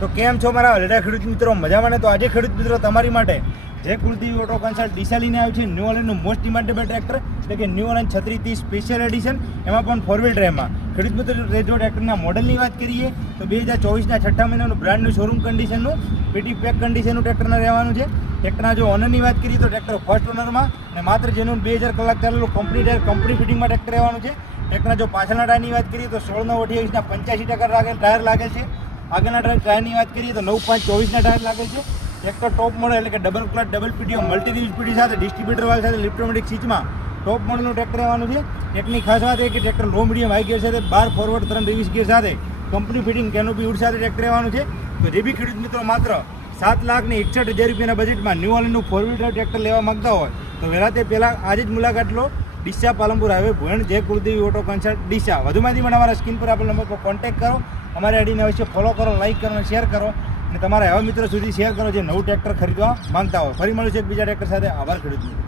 તો કેમ છો મારા હલડા ખેડૂત મિત્રો? મજામાં ને? તો આજે ખેડૂત મિત્રો તમારી માટે જય કુલદીપ ઓટો કન્સલ્ટ ડીસા લઈને આવ્યું છે ન્યૂ ઓલેન્ડનું મોસ્ટ ડિમાન્ડેબલ ટ્રેક્ટર એટલે કે ન્યૂ ઓલેન્ડ 3630 સ્પેશિયલ એડિશન, એમાં પણ 4 વ્હીલ ડ્રાઈવમાં. ખેડૂત મિત્રો જો ટ્રેક્ટરના મોડલની વાત કરીએ તો 2024ના છઠ્ઠા મહિનાનું બ્રાન્ડનું શોરૂમ કન્ડિશનનું પીટી પેક કન્ડિશનનું ટ્રેક્ટરના રહેવાનું છે. ટ્રેક્ટરના જો ઓનરની વાત કરીએ તો ટ્રેક્ટર ફર્સ્ટ ઓનરમાં અને માત્ર જેનું 2000 કલાક ચાલેલું કંપની ફિટિંગમાં ટ્રેક્ટર રહેવાનું છે. ટ્રેક્ટરના જો પાછળના ટાયરની વાત કરીએ તો 16/28ના 85% ટાયર લાગેલ છે. આગળના ટાયરની વાત કરીએ તો 9/5/24ના ટાયર લાગેલ છે. ટ્રેક્ટર ટોપ મોડલ એટલે કે double clutch double PTO multi review PT સાથે ડિસ્ટ્રીબ્યુટર વાલ સાથે લિપ્ટોમેટિક સ્વિચમાં ટોપ મોડલનું ટ્રેક્ટર રહેવાનું છે. એકની ખાસ વાત એ કે ટ્રેક્ટર લો મીડિયમ હાઈ ગિયર સાથે 12 ફોરવર્ડ 3 રિવર્સ ગિયર સાથે કંપની ફિટિંગ કેનોપી હુડ સાથે ટ્રેક્ટર રહેવાનું છે. તો જે બી ખેડૂત મિત્રો માત્ર 7,61,000 રૂપિયાના બજેટમાં ન્યૂ ઓલેન્ડનું 4 વ્હીલ ડ્રાઈવ ટ્રેક્ટર લેવા માંગતા હોય તો વહેલા તે પહેલાં આજે જ મુલાકાત લો. ડીસા પાલનપુર હાઈવે ભુવન જય કુલદેવી ઓટો કન્સલ્ટ ડીસા. વધુ માહિતી પણ અમારા સ્ક્રીન પર આપેલ નંબર પર કોન્ટેક્ટ કરો. અમારી આઈડીને અવશ્ય ફોલો કરો, લાઇક કરો અને શેર કરો અને તમારા એવા મિત્રો સુધી શેર કરો જે નવું ટ્રેક્ટર ખરીદવા માંગતા હોય. ફરી મળીશું એક બીજા ટ્રેક્ટર સાથે. આભાર ખેડૂત મિત્રો.